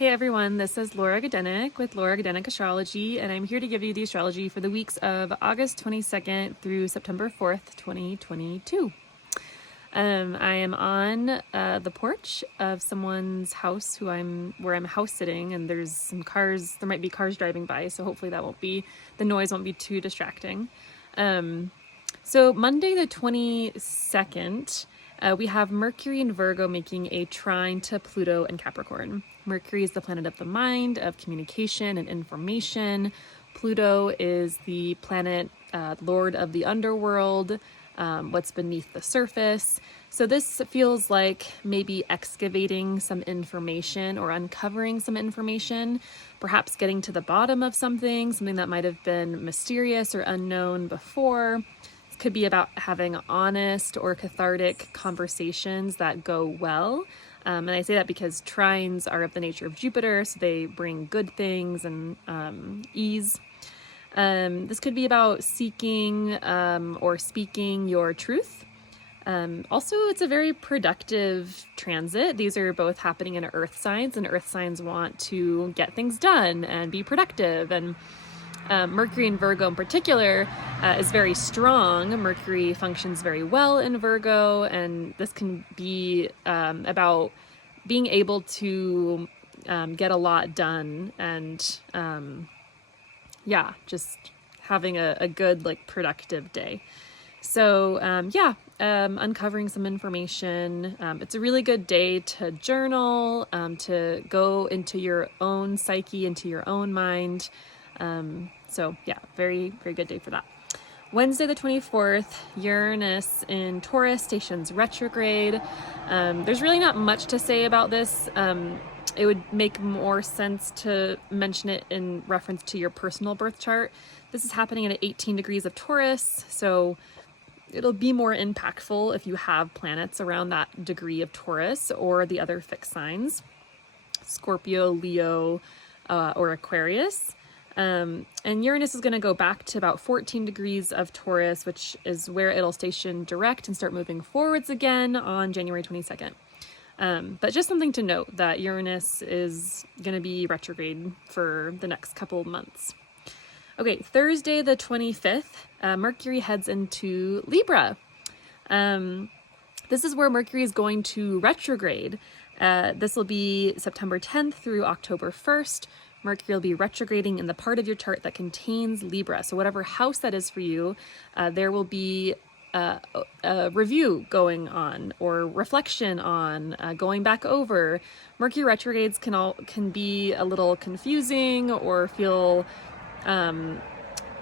Hey everyone, this is Laura Gadenik with Laura Gadenik Astrology, and I'm here to give you the astrology for the weeks of August 22nd through September 4th, 2022. I am on the porch of someone's house where I'm house sitting, and there's some cars, there might be cars driving by, so hopefully the noise won't be too distracting. So Monday the 22nd, we have Mercury and Virgo making a trine to Pluto and Capricorn. Mercury is the planet of the mind, of communication and information. Pluto is the planet lord of the underworld, what's beneath the surface. So this feels like maybe excavating some information or uncovering some information, perhaps getting to the bottom of something that might have been mysterious or unknown before. Could be about having honest or cathartic conversations that go well. And I say that because trines are of the nature of Jupiter, so they bring good things and ease. This could be about seeking or speaking your truth. Also, it's a very productive transit. These are both happening in earth signs, and earth signs want to get things done and be productive. And Mercury in Virgo in particular is very strong. Mercury functions very well in Virgo, and this can be about being able to get a lot done and just having a good, productive day. So uncovering some information. It's a really good day to journal, to go into your own psyche, into your own mind. Very, very good day for that. Wednesday the 24th, Uranus in Taurus stations retrograde. There's really not much to say about this. It would make more sense to mention it in reference to your personal birth chart. This is happening at 18 degrees of Taurus, so it'll be more impactful if you have planets around that degree of Taurus or the other fixed signs, Scorpio, Leo, or Aquarius. And Uranus is going to go back to about 14 degrees of Taurus, which is where it'll station direct and start moving forwards again on January 22nd. But just something to note that Uranus is going to be retrograde for the next couple of months. Okay, Thursday the 25th, Mercury heads into Libra. This is where Mercury is going to retrograde. This will be September 10th through October 1st. Mercury will be retrograding in the part of your chart that contains Libra. So whatever house that is for you, there will be a review going on or reflection on, going back over. Mercury retrogrades can be a little confusing or feel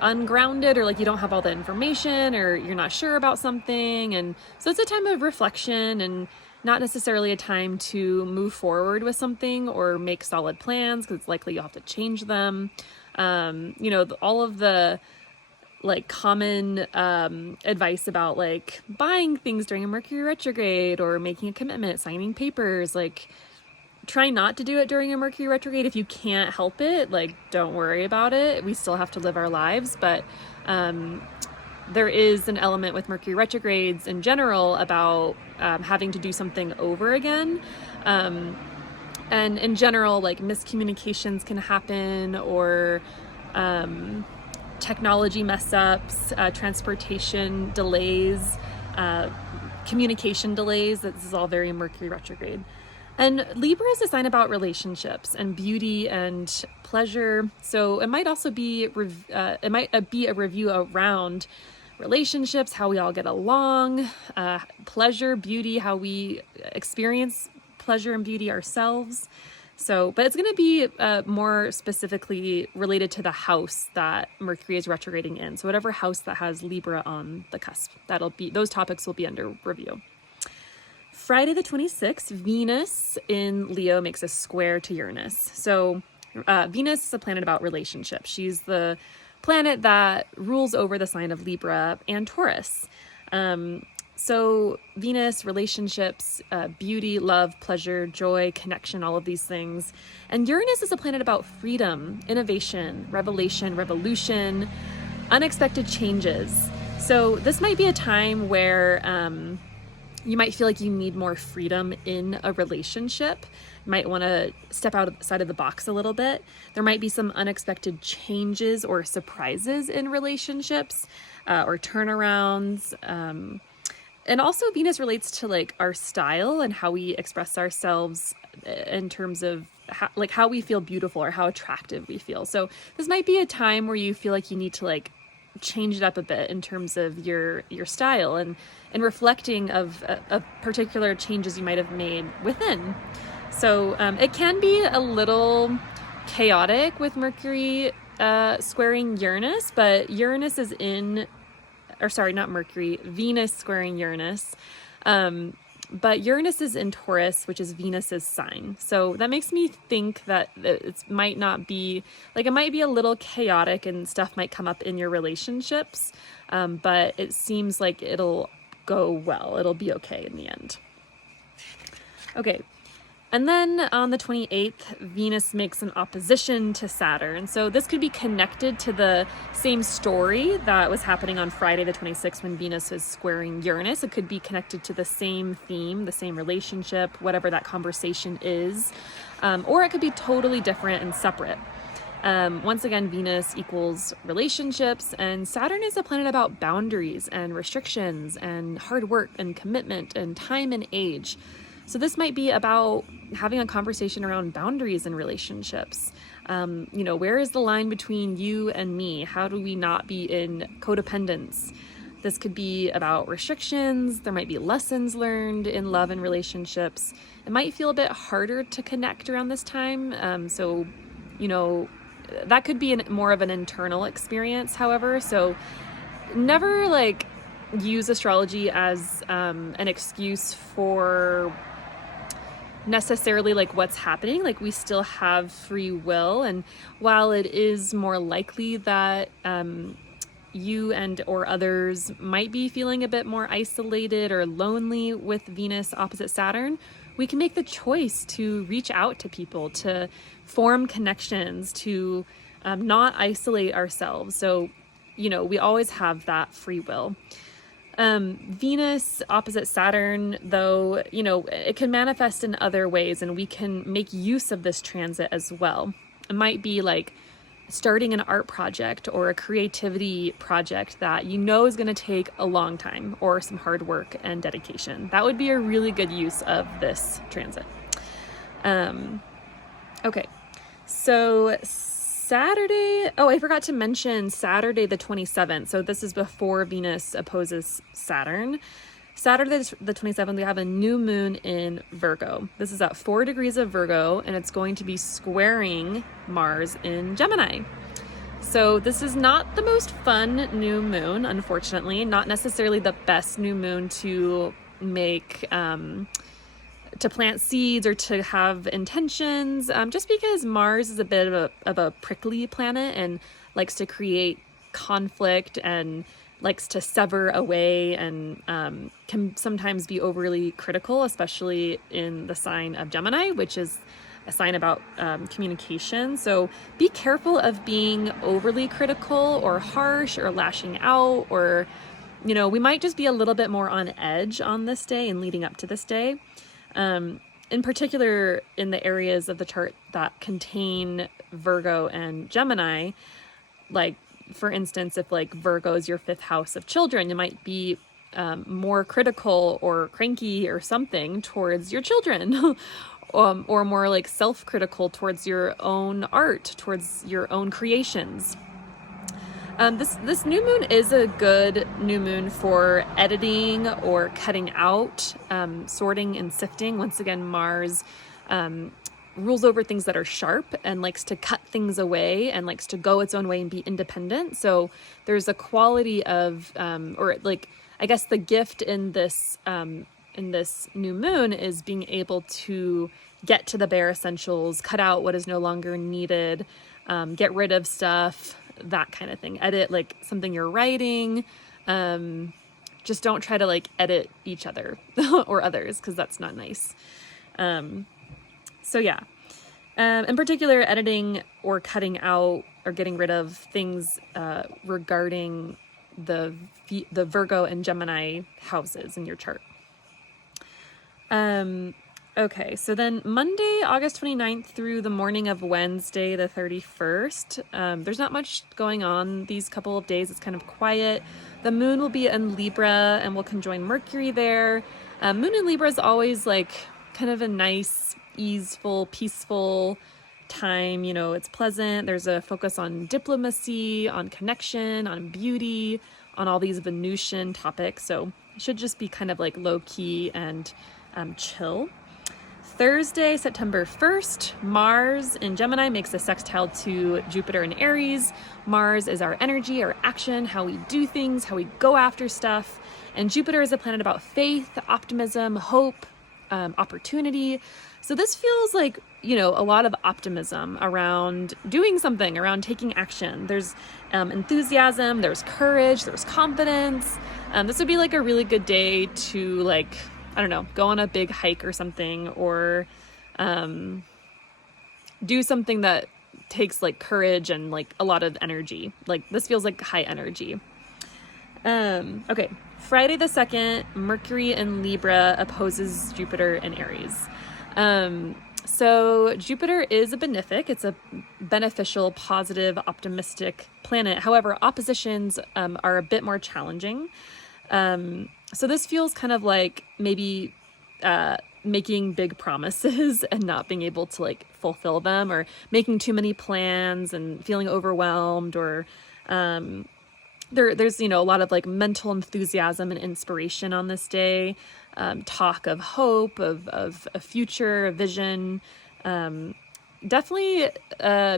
ungrounded, or like you don't have all the information or you're not sure about something. And so it's a time of reflection and not necessarily a time to move forward with something or make solid plans, because it's likely you'll have to change them. All of the common advice about buying things during a Mercury retrograde or making a commitment, signing papers, try not to do it during a Mercury retrograde. If you can't help it, don't worry about it. We still have to live our lives, but there is an element with Mercury retrogrades in general about having to do something over again. And in general, miscommunications can happen, or technology mess ups, transportation delays, communication delays. This is all very Mercury retrograde. And Libra is a sign about relationships and beauty and pleasure. So it might also be a review around relationships, how we all get along, pleasure, beauty, how we experience pleasure and beauty ourselves. But it's going to be more specifically related to the house that Mercury is retrograding in. So whatever house that has Libra on the cusp, those topics will be under review. Friday the 26th, Venus in Leo makes a square to Uranus. So Venus is a planet about relationships. She's the planet that rules over the sign of Libra and Taurus. So Venus, relationships, beauty, love, pleasure, joy, connection, all of these things. And Uranus is a planet about freedom, innovation, revelation, revolution, unexpected changes. So this might be a time where you might feel like you need more freedom in a relationship. might want to step outside of the box a little bit. There might be some unexpected changes or surprises in relationships or turnarounds. And also Venus relates to like our style and how we express ourselves in terms of how we feel beautiful or how attractive we feel. So this might be a time where you feel like you need to like change it up a bit in terms of your style and reflecting of particular changes you might have made within. So it can be a little chaotic with Mercury squaring Uranus, but Uranus is in, or sorry, not Mercury, Venus squaring Uranus. But Uranus is in Taurus, which is Venus's sign. So that makes me think that it might not be, like it might be a little chaotic and stuff might come up in your relationships. But it seems like it'll go well. It'll be okay in the end. Okay. And then on the 28th, Venus makes an opposition to Saturn. So this could be connected to the same story that was happening on Friday the 26th when Venus was squaring Uranus. It could be connected to the same theme, the same relationship, whatever that conversation is. Or it could be totally different and separate. Once again, Venus equals relationships, and Saturn is a planet about boundaries and restrictions and hard work and commitment and time and age. So this might be about having a conversation around boundaries in relationships. Where is the line between you and me? How do we not be in codependence? This could be about restrictions. There might be lessons learned in love and relationships. It might feel a bit harder to connect around this time. That could be more of an internal experience, however. So never like use astrology as an excuse for necessarily like what's happening. Like we still have free will, and while it is more likely that you and or others might be feeling a bit more isolated or lonely with Venus opposite Saturn, we can make the choice to reach out to people, to form connections, to not isolate ourselves. So we always have that free will. Venus opposite Saturn, though, it can manifest in other ways, and we can make use of this transit as well. It might be like starting an art project or a creativity project that is going to take a long time or some hard work and dedication. That would be a really good use of this transit. Okay, so Saturday, I forgot to mention Saturday the 27th. So this is before Venus opposes Saturn. Saturday the 27th, we have a new moon in Virgo. This is at 4 degrees of Virgo, and it's going to be squaring Mars in Gemini. So this is not the most fun new moon, unfortunately. Not necessarily the best new moon to make to plant seeds or to have intentions, just because Mars is a bit of a prickly planet and likes to create conflict and likes to sever away and can sometimes be overly critical, especially in the sign of Gemini, which is a sign about communication. So be careful of being overly critical or harsh or lashing out, or we might just be a little bit more on edge on this day and leading up to this day. In particular, in the areas of the chart that contain Virgo and Gemini, like for instance, if like Virgo is your 5th house of children, you might be more critical or cranky or something towards your children, or more like self-critical towards your own art, towards your own creations. This new moon is a good new moon for editing or cutting out, sorting and sifting. Once again, Mars rules over things that are sharp and likes to cut things away and likes to go its own way and be independent. So there's a quality of, I guess the gift in this new moon is being able to get to the bare essentials, cut out what is no longer needed, get rid of stuff, that kind of thing. Edit like something you're writing. Just don't try to like edit each other or others, because that's not nice. So yeah, in particular, editing or cutting out or getting rid of things regarding the Virgo and Gemini houses in your chart. Okay, so then Monday, August 29th through the morning of Wednesday, the 31st, there's not much going on these couple of days. It's kind of quiet. The moon will be in Libra and will conjoin Mercury there. Moon in Libra is always like kind of a nice, easeful, peaceful time. You know, it's pleasant. There's a focus on diplomacy, on connection, on beauty, on all these Venusian topics. So it should just be kind of like low key and chill. Thursday, September 1st, Mars in Gemini makes a sextile to Jupiter in Aries. Mars is our energy, our action, how we do things, how we go after stuff. And Jupiter is a planet about faith, optimism, hope, opportunity. So this feels like, you know, a lot of optimism around doing something, around taking action. There's enthusiasm, there's courage, there's confidence. This would be like a really good day to like, I don't know, go on a big hike or something, or do something that takes like courage and like a lot of energy. Like this feels like high energy. Okay, Friday the 2nd, Mercury in Libra opposes Jupiter in Aries. So Jupiter is a benefic. It's a beneficial, positive, optimistic planet. However, oppositions are a bit more challenging. So this feels kind of like maybe making big promises and not being able to like fulfill them, or making too many plans and feeling overwhelmed, or there's, you know, a lot of like mental enthusiasm and inspiration on this day, talk of hope, of a future, a vision. Definitely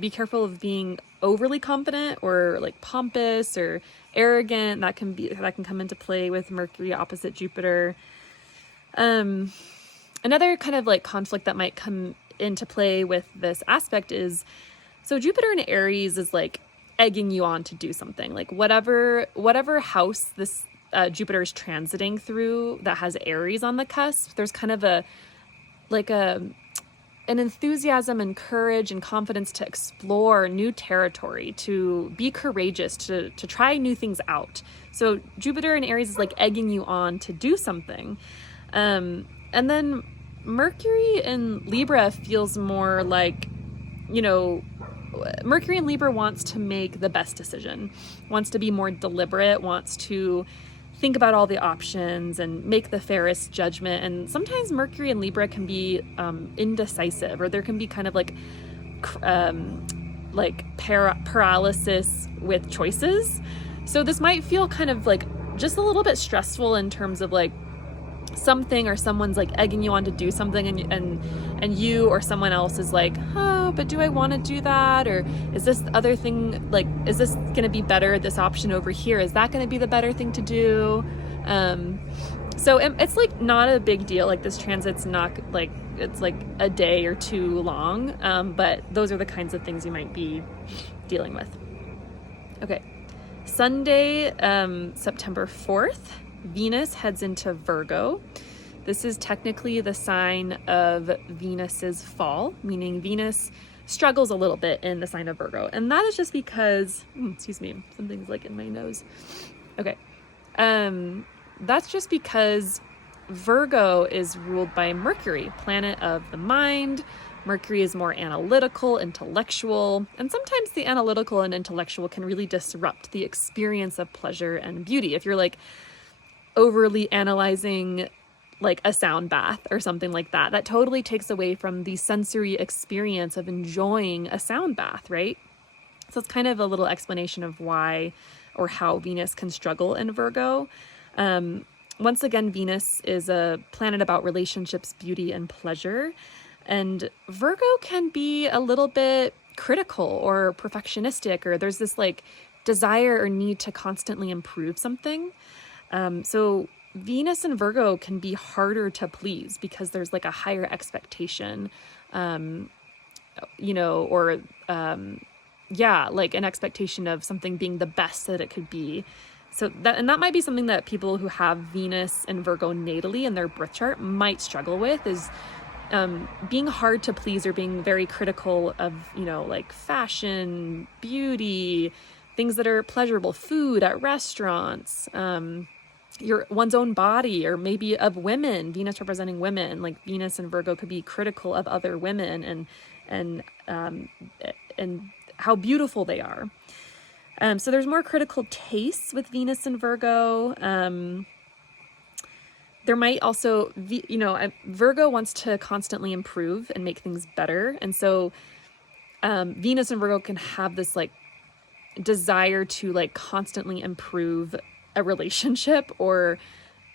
be careful of being overly confident or like pompous or arrogant. That can come into play with Mercury opposite Jupiter. Another kind of like conflict that might come into play with this aspect is, so Jupiter in Aries is like egging you on to do something, like whatever house this Jupiter is transiting through that has Aries on the cusp. There's kind of an enthusiasm and courage and confidence to explore new territory, to be courageous, to try new things out. So Jupiter in Aries is like egging you on to do something. And then Mercury in Libra feels more like, you know, Mercury in Libra wants to make the best decision, wants to be more deliberate, wants to think about all the options and make the fairest judgment. And sometimes Mercury in Libra can be indecisive, or there can be kind of like paralysis with choices. So this might feel kind of like just a little bit stressful in terms of like something or someone's like egging you on to do something, and you or someone else is like, oh, but do I want to do that? Or is this other thing, like, is this going to be better, this option over here, is that going to be the better thing to do? So it's like not a big deal. Like this transit's not like, it's like a day or two long, but those are the kinds of things you might be dealing with. Okay, Sunday, September 4th, Venus heads into Virgo. This is technically the sign of Venus's fall, meaning Venus struggles a little bit in the sign of Virgo. And that is just because, excuse me, something's like in my nose. Okay. That's just because Virgo is ruled by Mercury, planet of the mind. Mercury is more analytical, intellectual, and sometimes the analytical and intellectual can really disrupt the experience of pleasure and beauty. If you're like overly analyzing like a sound bath or something like that, that totally takes away from the sensory experience of enjoying a sound bath, right? So it's kind of a little explanation of why or how Venus can struggle in Virgo. Once again, Venus is a planet about relationships, beauty, and pleasure. And Virgo can be a little bit critical or perfectionistic, or there's this like desire or need to constantly improve something. So Venus and Virgo can be harder to please because there's like a higher expectation, you know, or like an expectation of something being the best that it could be. So that might be something that people who have Venus and Virgo natally in their birth chart might struggle with, is being hard to please or being very critical of, you know, like fashion, beauty, things that are pleasurable, food at restaurants, one's own body, or maybe of women, Venus representing women. Like Venus and Virgo could be critical of other women and how beautiful they are. So there's more critical tastes with Venus and Virgo. There might also, Virgo wants to constantly improve and make things better. And so Venus and Virgo can have this like desire to like constantly improve a relationship or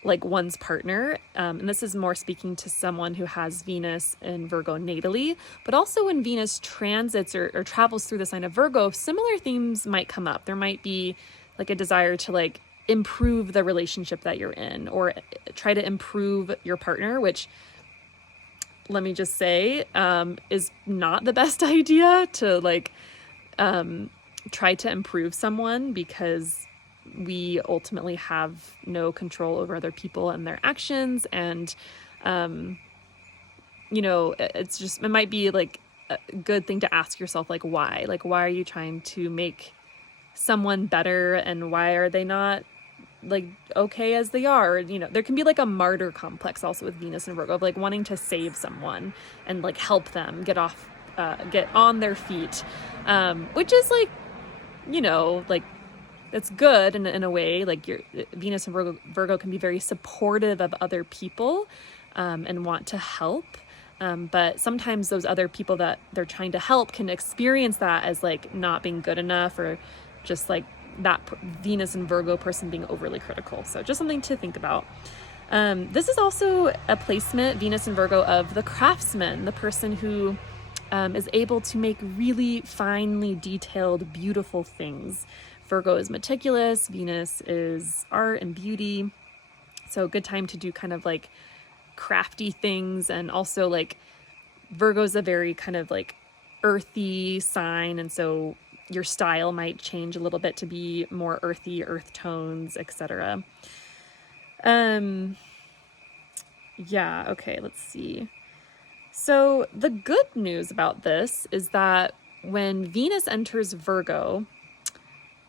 like one's partner. And this is more speaking to someone who has Venus in Virgo natally, but also when Venus transits or travels through the sign of Virgo, similar themes might come up. There might be like a desire to like improve the relationship that you're in, or try to improve your partner, which, let me just say, is not the best idea to like try to improve someone, because we ultimately have no control over other people and their actions. And it might be like a good thing to ask yourself, like why are you trying to make someone better, and why are they not like okay as they are? There can be like a martyr complex also with Venus and Virgo, of like wanting to save someone and like help them get on their feet, which is like, like it's good in a way. Like your Venus and Virgo can be very supportive of other people and want to help. But sometimes those other people that they're trying to help can experience that as like not being good enough, or just like that Venus and Virgo person being overly critical. So just something to think about. This is also a placement, Venus and Virgo, of the craftsman, the person who is able to make really finely detailed, beautiful things. Virgo is meticulous, Venus is art and beauty. So good time to do kind of like crafty things. And also like Virgo's a very kind of like earthy sign, and so your style might change a little bit to be more earthy, earth tones, etc. Okay, let's see. So the good news about this is that when Venus enters Virgo,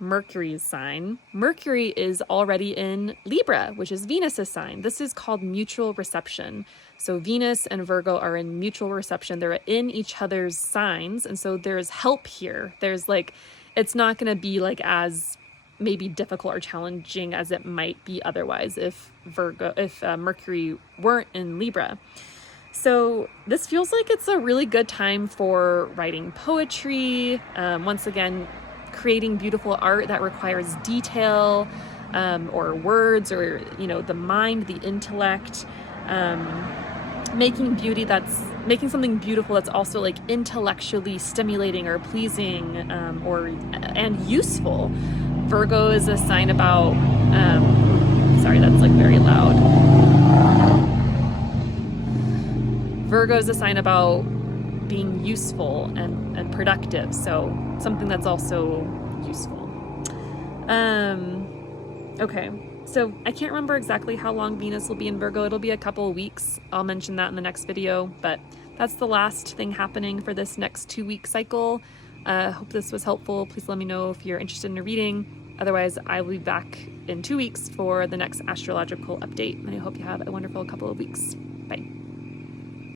Mercury's sign, Mercury is already in Libra, which is Venus's sign. This is called mutual reception. So Venus and Virgo are in mutual reception. They're in each other's signs. And so there's help here. There's like, it's not going to be like as maybe difficult or challenging as it might be otherwise if Mercury weren't in Libra. So this feels like it's a really good time for writing poetry. Once again, creating beautiful art that requires detail, or words, or the mind, the intellect, making something beautiful that's also like intellectually stimulating or pleasing, and useful. Virgo is a sign about sorry, that's like very loud. Virgo is a sign about being useful and productive, so something that's also useful. Okay, so I can't remember exactly how long Venus will be in Virgo. It'll be a couple of weeks. I'll mention that in the next video, but that's the last thing happening for this next 2-week cycle. Hope this was helpful. Please let me know if you're interested in a reading. Otherwise, I will be back in 2 weeks for the next astrological update, and I hope you have a wonderful couple of weeks. Bye.